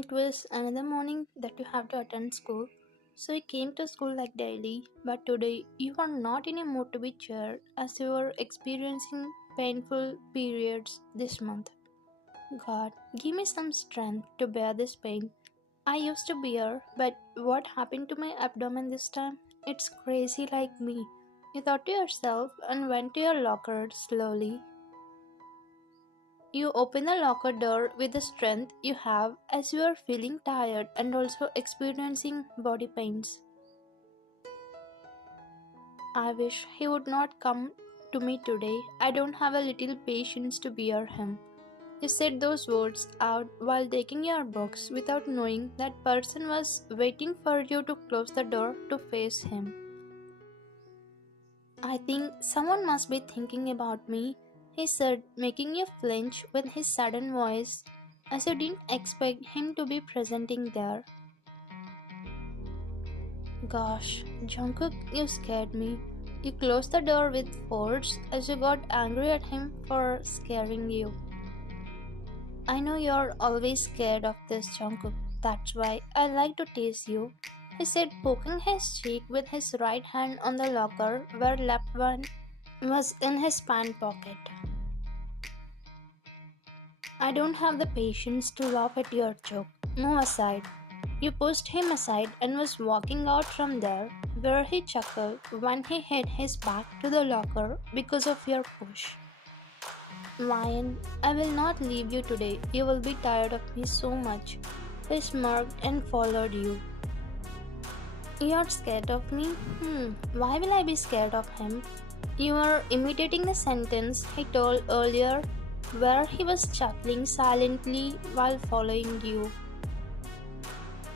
It was another morning that you have to attend school. So you came to school like daily, but today you are not in a mood to be cheered as you are experiencing painful periods this month. God, give me some strength to bear this pain. I used to bear, but what happened to my abdomen this time? It's crazy like me. You thought to yourself and went to your locker slowly. You open the locker door with the strength you have as you are feeling tired and also experiencing body pains. I wish he would not come to me today. I don't have a little patience to bear him. You said those words out while taking your books without knowing that person was waiting for you to close the door to face him. I think someone must be thinking about me, he said, making you flinch with his sudden voice, as you didn't expect him to be presenting there. Gosh, Jungkook, you scared me. You closed the door with force as you got angry at him for scaring you. I know you're always scared of this, Jungkook. That's why I like to tease you, he said, poking his cheek with his right hand on the locker where left one was in his pant pocket. I don't have the patience to laugh at your joke. Move aside. You pushed him aside and was walking out from there, where he chuckled when he hit his back to the locker because of your push. Ryan, I will not leave you today. You will be tired of me so much. He smirked and followed you. You're scared of me? Why will I be scared of him? You are imitating the sentence he told earlier where he was chuckling silently while following you.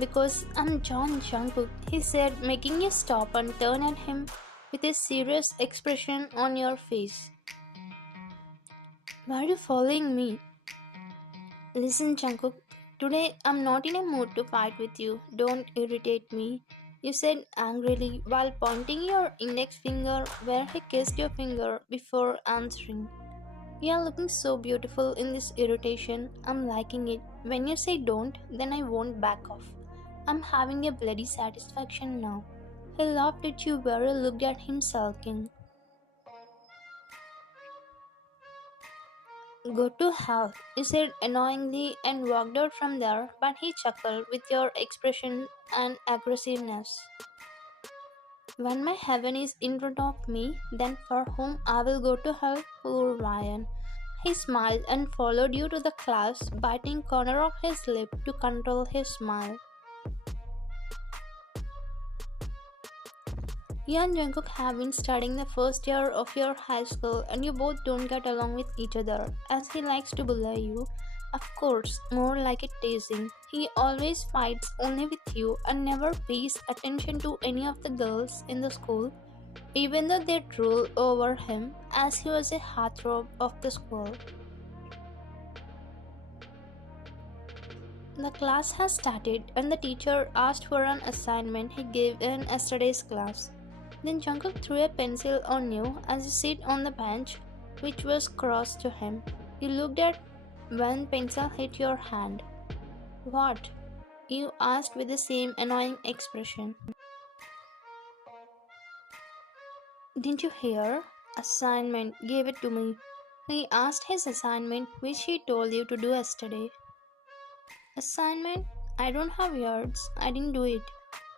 Because I'm John Jungkook, he said, making you stop and turn at him with a serious expression on your face. Why are you following me? Listen, Jungkook, today I'm not in a mood to fight with you. Don't irritate me, you said angrily while pointing your index finger where he kissed your finger before answering. You are looking so beautiful in this irritation. I'm liking it. When you say don't, then I won't back off. I'm having a bloody satisfaction now. He laughed at you where you looked at him sulking. Go to hell, you said annoyingly and walked out from there, but he chuckled with your expression and aggressiveness. When my heaven is in front of me, then for whom I will go to hell, poor Ryan. He smiled and followed you to the class, biting corner of his lip to control his smile. You and Jungkook have been studying the first year of your high school and you both don't get along with each other as he likes to bully you. Of course, more like a teasing. He always fights only with you and never pays attention to any of the girls in the school, even though they rule over him as he was a heartthrob of the school. The class has started and the teacher asked for an assignment he gave in yesterday's class. Then Jungkook threw a pencil on you as you sit on the bench, which was crossed to him. You looked at when pencil hit your hand. What? You asked with the same annoying expression. Didn't you hear? Assignment. Gave it to me. He asked his assignment, which he told you to do yesterday. Assignment? I don't have words. I didn't do it.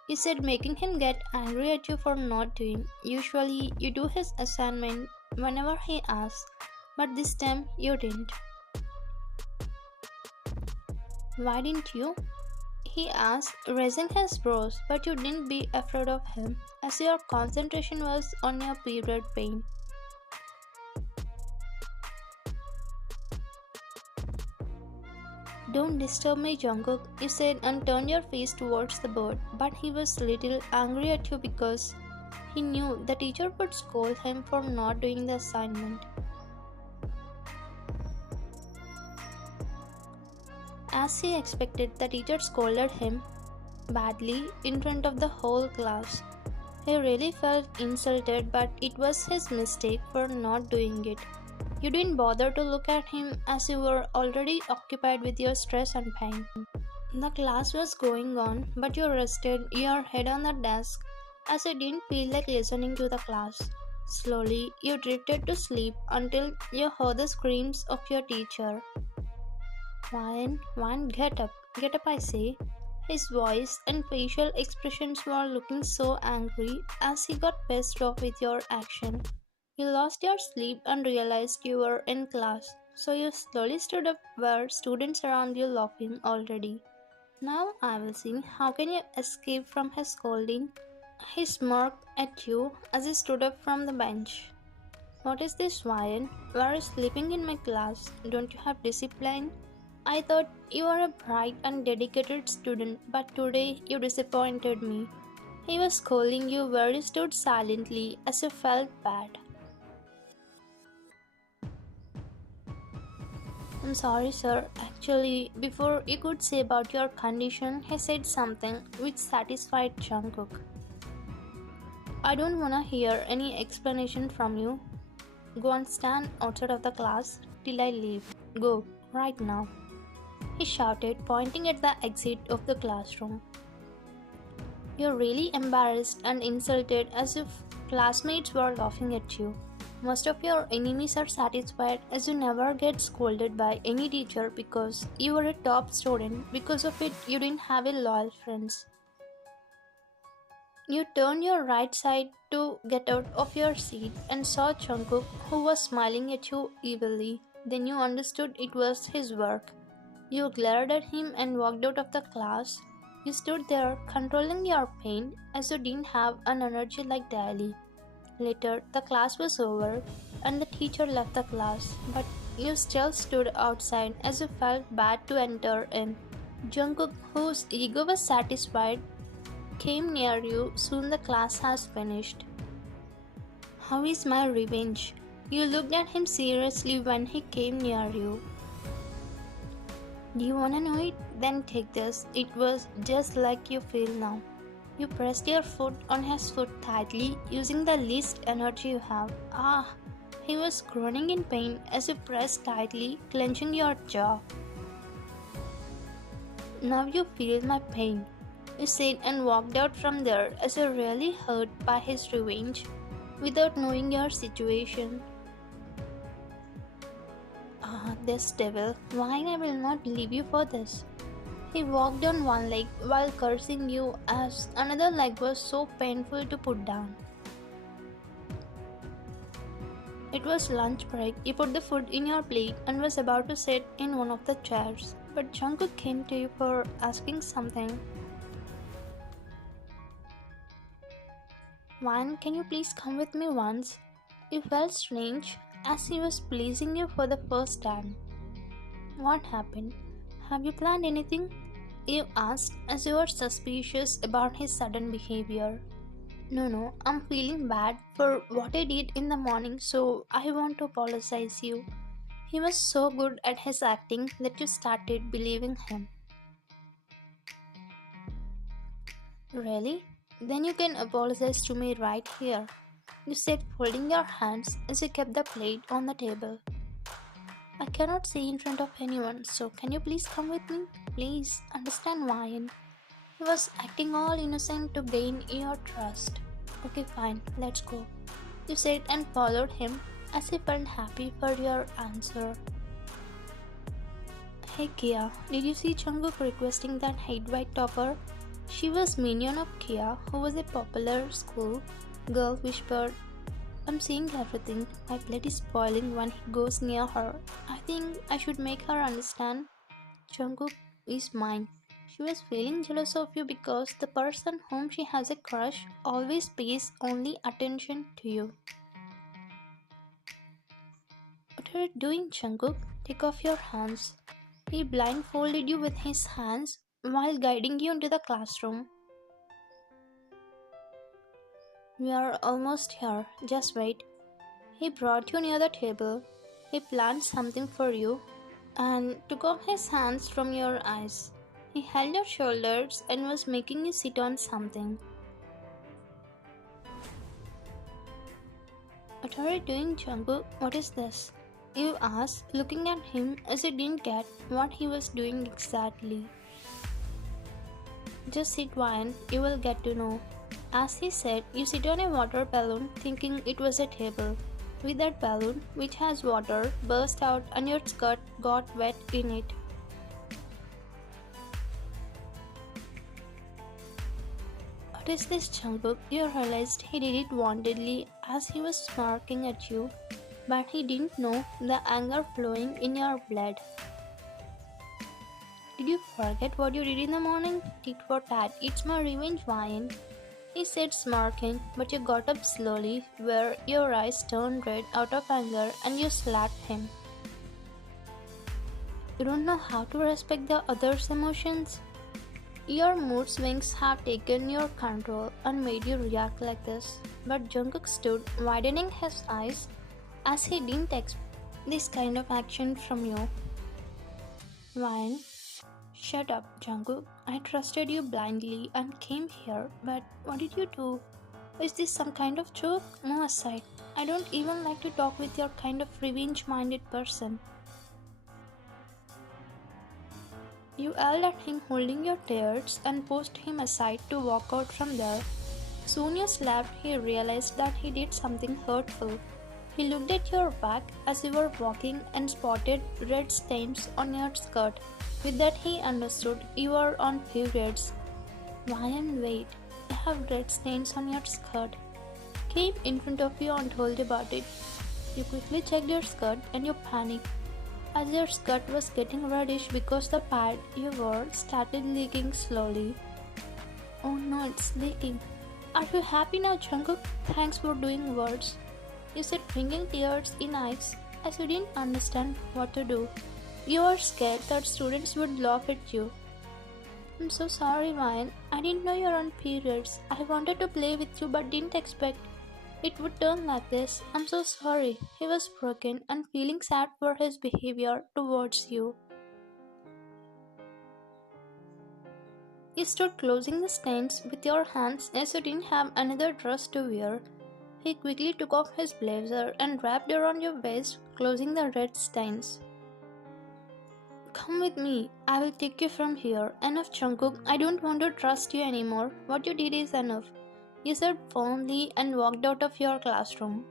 He said, making him get angry at you for not doing. Usually, you do his assignment whenever he asks, but this time you didn't. Why didn't you? He asked, raising his brows, but you didn't be afraid of him, as your concentration was on your period pain. Don't disturb me, Jungkook, you said and turned your face towards the board, but he was little angry at you because he knew the teacher would scold him for not doing the assignment. As he expected, the teacher scolded him badly in front of the whole class. He really felt insulted, but it was his mistake for not doing it. You didn't bother to look at him as you were already occupied with your stress and pain. The class was going on, but you rested your head on the desk as you didn't feel like listening to the class. Slowly, you drifted to sleep until you heard the screams of your teacher. Ryan, get up, I say. His voice and facial expressions were looking so angry as he got pissed off with your action. You lost your sleep and realized you were in class, so you slowly stood up where students around you laughing already. Now I will see how can you escape from his scolding. He smirked at you as he stood up from the bench. What is this, Ryan? Why are you sleeping in my class? Don't you have discipline? I thought you were a bright and dedicated student, but today you disappointed me. He was scolding you where you stood silently as you felt bad. I'm sorry, sir. Actually, before you could say about your condition, he said something which satisfied Jungkook. I don't wanna hear any explanation from you. Go and stand outside of the class till I leave. Go, right now. He shouted, pointing at the exit of the classroom. You're really embarrassed and insulted as if classmates were laughing at you. Most of your enemies are satisfied as you never get scolded by any teacher because you were a top student. Because of it, you didn't have a loyal friends. You turned your right side to get out of your seat and saw Jungkook, who was smiling at you evilly. Then you understood it was his work. You glared at him and walked out of the class. You stood there, controlling your pain as you didn't have an energy like daily. Later, the class was over and the teacher left the class, but you still stood outside as you felt bad to enter in. Jungkook, whose ego was satisfied, came near you. Soon the class has finished. How is my revenge? You looked at him seriously when he came near you. Do you wanna know it? Then take this. It was just like you feel now. You pressed your foot on his foot tightly, using the least energy you have. Ah! He was groaning in pain as you pressed tightly, clenching your jaw. Now you feel my pain, you said and walked out from there as you really hurt by his revenge, without knowing your situation. Ah, this devil, why I will not leave you for this. He walked on one leg while cursing you as another leg was so painful to put down. It was lunch break. You put the food in your plate and was about to sit in one of the chairs, but Jungkook came to you for asking something. Wan, can you please come with me once? You felt strange as he was pleasing you for the first time. What happened? Have you planned anything? You asked as you were suspicious about his sudden behavior. No, I'm feeling bad for what I did in the morning, so I want to apologize you. He was so good at his acting that you started believing him. Really? Then you can apologize to me right here, you said, folding your hands as you kept the plate on the table. I cannot see in front of anyone, so can you please come with me? Please understand Ryan. He was acting all innocent to gain your trust. Okay, fine, let's go, you said and followed him as he felt happy for your answer. Hey Kia, did you see Jungkook requesting that height white topper? She was minion of Kia, who was a popular school girl whispered. I'm seeing everything. My plate is spoiling when he goes near her. I think I should make her understand. Jungkook is mine. She was feeling jealous of you because the person whom she has a crush always pays only attention to you. What are you doing, Jungkook? Take off your hands. He blindfolded you with his hands while guiding you into the classroom. We are almost here. Just wait. He brought you near the table. He planned something for you and took off his hands from your eyes. He held your shoulders and was making you sit on something. What are you doing, Jungkook? What is this? You asked, looking at him as you didn't get what he was doing exactly. Just sit, Ryan, you will get to know. As he said, you sit on a water balloon thinking it was a table. With that balloon, which has water, burst out and your skirt got wet in it. What is this, Jungkook? You realized he did it wantedly as he was smirking at you, but he didn't know the anger flowing in your blood. Did you forget what you did in the morning? Tit for tat, it's my revenge, Ryan. He said, smirking, but you got up slowly, where your eyes turned red out of anger and you slapped him. You don't know how to respect the other's emotions? Your mood swings have taken your control and made you react like this. But Jungkook stood, widening his eyes, as he didn't expect this kind of action from you. Ryan, shut up, Jungkook. I trusted you blindly and came here, but what did you do? Is this some kind of joke? Move aside. I don't even like to talk with your kind of revenge-minded person. You yelled at him, holding your tears, and pushed him aside to walk out from there. Soon you slapped, he realized that he did something hurtful. He looked at your back as you were walking and spotted red stains on your skirt. With that he understood you were on periods. Ryan, wait, you have red stains on your skirt. Came in front of you and told about it. You quickly checked your skirt and you panicked, as your skirt was getting reddish because the pad you wore started leaking slowly. Oh no, it's leaking. Are you happy now, Jungkook? Thanks for doing words. You said, bringing tears in eyes as you didn't understand what to do. You were scared that students would laugh at you. I'm so sorry, Ryan. I didn't know you're on periods. I wanted to play with you but didn't expect it would turn like this. I'm so sorry. He was broken and feeling sad for his behavior towards you. You stood closing the stains with your hands as you didn't have another dress to wear. He quickly took off his blazer and wrapped around your waist, closing the red stains. Come with me. I will take you from here. Enough, Jungkook. I don't want to trust you anymore. What you did is enough. You said fondly and walked out of your classroom.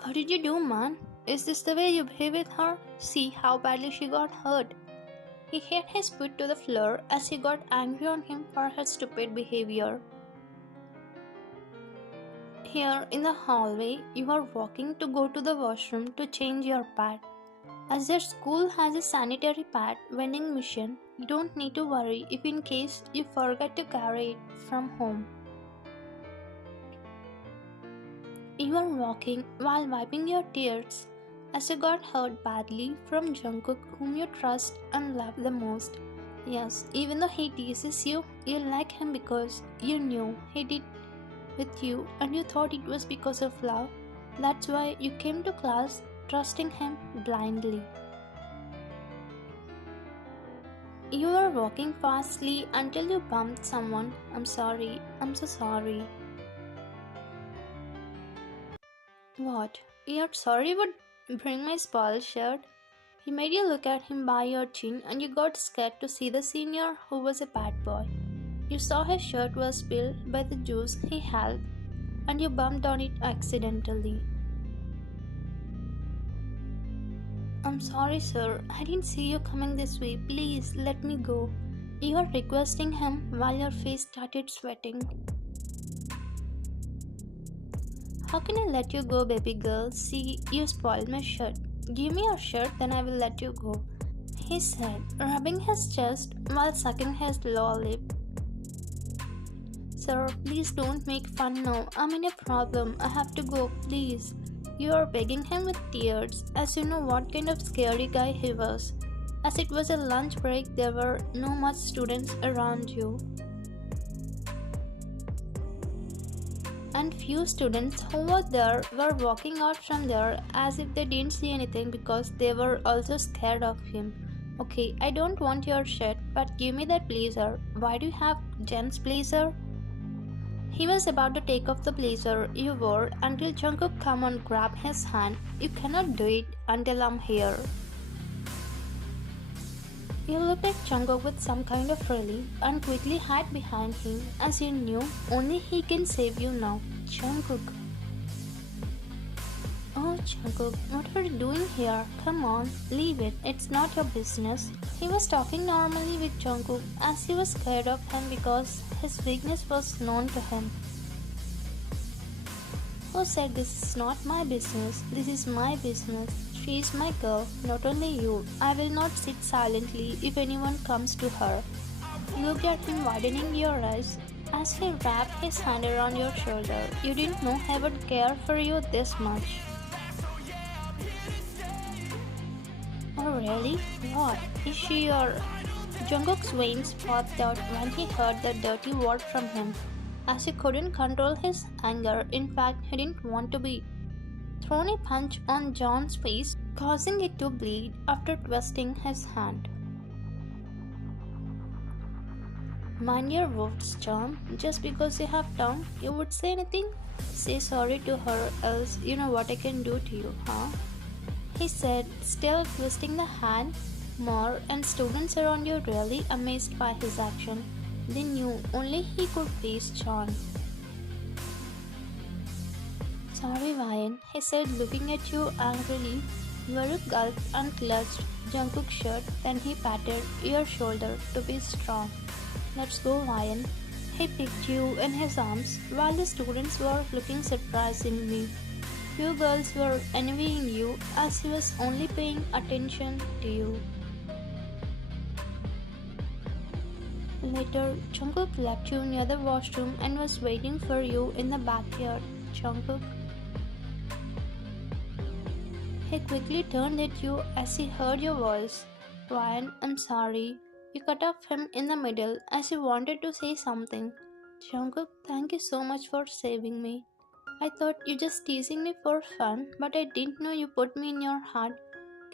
What did you do, man? Is this the way you behave with her? See how badly she got hurt. He hit his foot to the floor as he got angry on him for her stupid behavior. Here in the hallway, you are walking to go to the washroom to change your pad. As your school has a sanitary pad vending machine, you don't need to worry if in case you forget to carry it from home. You are walking while wiping your tears as you got hurt badly from Jungkook, whom you trust and love the most. Yes, even though he teases you, you like him because you knew he did with you and you thought it was because of love. That's why you came to class trusting him blindly. You were walking fastly until you bumped someone. I'm sorry. I'm so sorry. What? You're sorry would bring my spoiled shirt? He made you look at him by your chin and you got scared to see the senior who was a bad boy. You saw his shirt was spilled by the juice he held and you bumped on it accidentally. I'm sorry, sir. I didn't see you coming this way. Please, let me go. You are requesting him while your face started sweating. How can I let you go, baby girl? See, you spoiled my shirt. Give me your shirt, then I will let you go, he said, rubbing his chest while sucking his lower lip. Sir, please don't make fun now. I'm in a problem. I have to go, please. You are begging him with tears, as you know what kind of scary guy he was. As it was a lunch break, there were no much students around you. And few students who were there were walking out from there as if they didn't see anything because they were also scared of him. Okay, I don't want your shirt, but give me that blazer. Why do you have Jen's blazer? He was about to take off the blazer you wore until Jungkook come and grab his hand. You cannot do it until I'm here. You looked at Jungkook with some kind of relief and quickly hid behind him as you knew only he can save you now. Jungkook. Oh, Jungkook, what are you doing here? Come on, leave it. It's not your business. He was talking normally with Jungkook as he was scared of him because his weakness was known to him. Who said this is not my business? This is my business. She is my girl, not only you. I will not sit silently if anyone comes to her. Look at him widening your eyes as he wrapped his hand around your shoulder. You didn't know I would care for you this much. Oh really? What? Is she your... Jungkook's veins popped out when he heard the dirty word from him. As he couldn't control his anger, in fact he didn't want to be. Thrown a punch on John's face, causing it to bleed after twisting his hand. Mind your words, John. Just because you have tongue, you would say anything? Say sorry to her, else you know what I can do to you, huh? He said, still twisting the hand more, and students around you really amazed by his action. They knew only he could face John. Sorry, Ryan, he said, looking at you angrily. Varuk gulped and clutched Jungkook's shirt, then he patted your shoulder to be strong. Let's go, Ryan. He picked you in his arms while the students were looking surprisingly. Few girls were envying you as he was only paying attention to you. Later, Jungkook left you near the washroom and was waiting for you in the backyard. Jungkook. He quickly turned at you as he heard your voice. Ryan, I'm sorry. You cut off him in the middle as he wanted to say something. Jungkook, thank you so much for saving me. I thought you just teasing me for fun, but I didn't know you put me in your heart.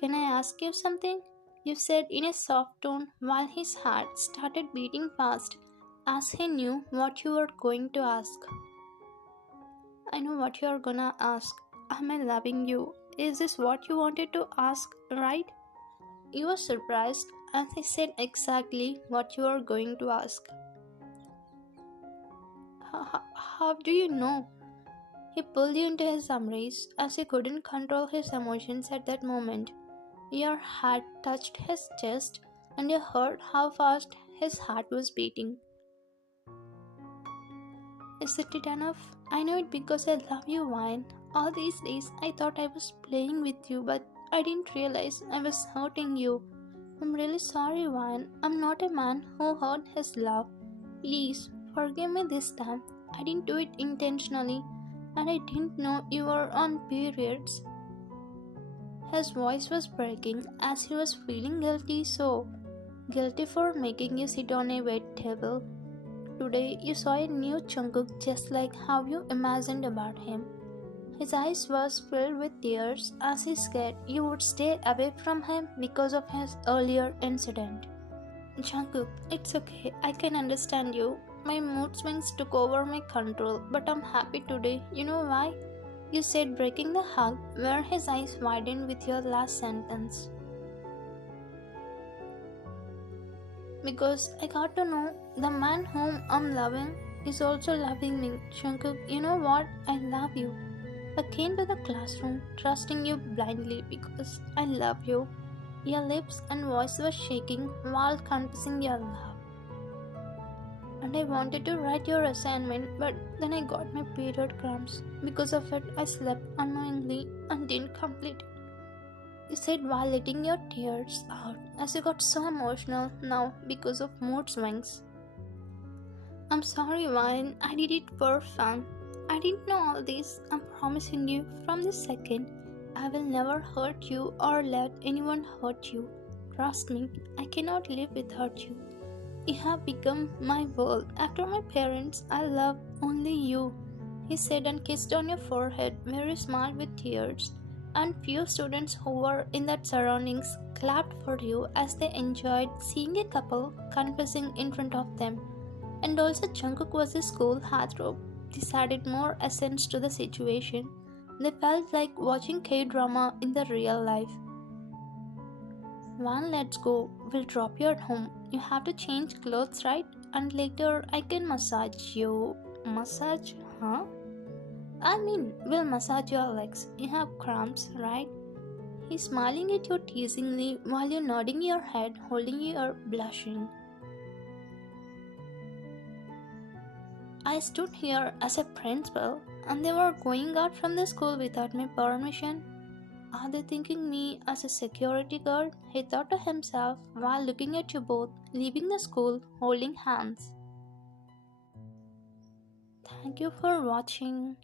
Can I ask you something? You said in a soft tone while his heart started beating fast as he knew what you were going to ask. I know what you are gonna ask. Am I loving you? Is this what you wanted to ask, right? You were surprised as he said exactly what you were going to ask. How do you know? He pulled you into his embrace as he couldn't control his emotions at that moment. Your hand touched his chest and you heard how fast his heart was beating. Isn't it enough? I know it because I love you, Vine. All these days I thought I was playing with you, but I didn't realize I was hurting you. I'm really sorry, Vine. I'm not a man who hurt his love. Please, forgive me this time. I didn't do it intentionally, and I didn't know you were on periods. His voice was breaking as he was feeling guilty, so guilty for making you sit on a wet table. Today you saw a new Jungkook just like how you imagined about him. His eyes was filled with tears as he scared you would stay away from him because of his earlier incident. Jungkook, it's okay, I can understand you. My mood swings took over my control, but I'm happy today. You know why? You said breaking the hug where his eyes widened with your last sentence. Because I got to know the man whom I'm loving is also loving me. Jungkook, you know what? I love you. I came to the classroom trusting you blindly because I love you. Your lips and voice were shaking while confessing your love. And I wanted to write your assignment, but then I got my period cramps. Because of it, I slept unknowingly and didn't complete it. You said while letting your tears out as you got so emotional now because of mood swings. I'm sorry, Vine. I did it for fun. I didn't know all this. I'm promising you from this second, I will never hurt you or let anyone hurt you. Trust me, I cannot live without you. You have become my world. After my parents, I love only you. He said and kissed on your forehead, very small with tears. And few students who were in that surroundings clapped for you as they enjoyed seeing a couple confessing in front of them. And also Jungkook was a school heartthrob. This added more essence to the situation. They felt like watching K-drama in the real life. One, let's go. We'll drop you at home. You have to change clothes, right? And later I can massage you. Massage? Huh? I mean, we'll massage your legs. You have cramps, right? He's smiling at you teasingly while you're nodding your head, holding your blushing. I stood here as a principal, and they were going out from the school without my permission. Are they thinking me as a security guard? He thought to himself while looking at you both, leaving the school, holding hands. Thank you for watching.